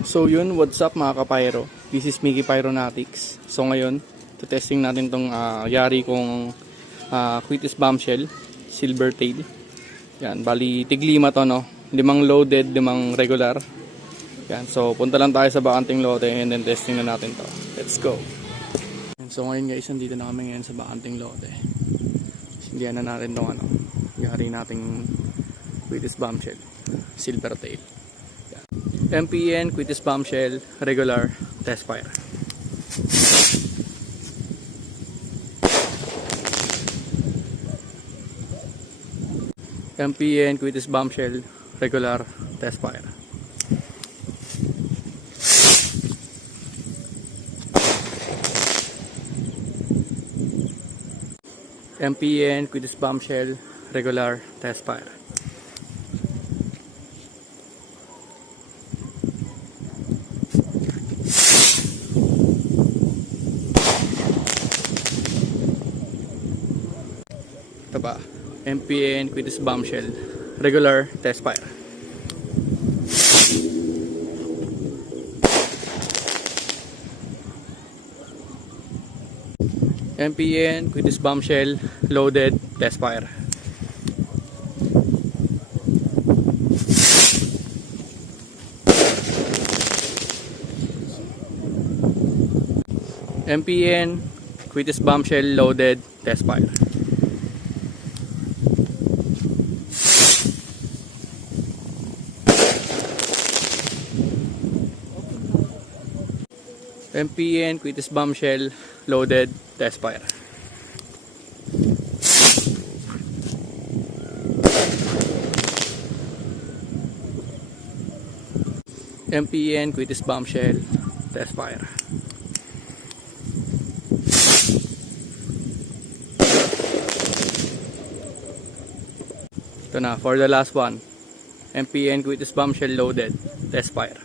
So yun, what's up mga kapyro? This is Mickey Pyronatics. So ngayon, testing natin tong yari kong Quitis Bombshell Silver Tail. Yan, bali tiglima to, no? 5 loaded, 5 regular. Yan, so punta lang tayo sa bakanting lote and then testing na natin to. Let's go. So ngayon guys, nandito na kami ngayon sa bakanting lote. Sindihan na natin tong yari nating Quitis Bombshell Silver Tail. MPN Quitis Bombshell regular test fire. MPN Quitis Bombshell regular test fire. MPN Quitis Bombshell regular test fire. Ito ba? MPN Quitis Bombshell regular test fire. MPN Quitis Bombshell loaded test fire. MPN Quitis Bombshell loaded test fire. MPN Quitis Bombshell loaded test fire. MPN Quitis Bombshell test fire. Ito na for the last one. MPN Quitis Bombshell loaded test fire.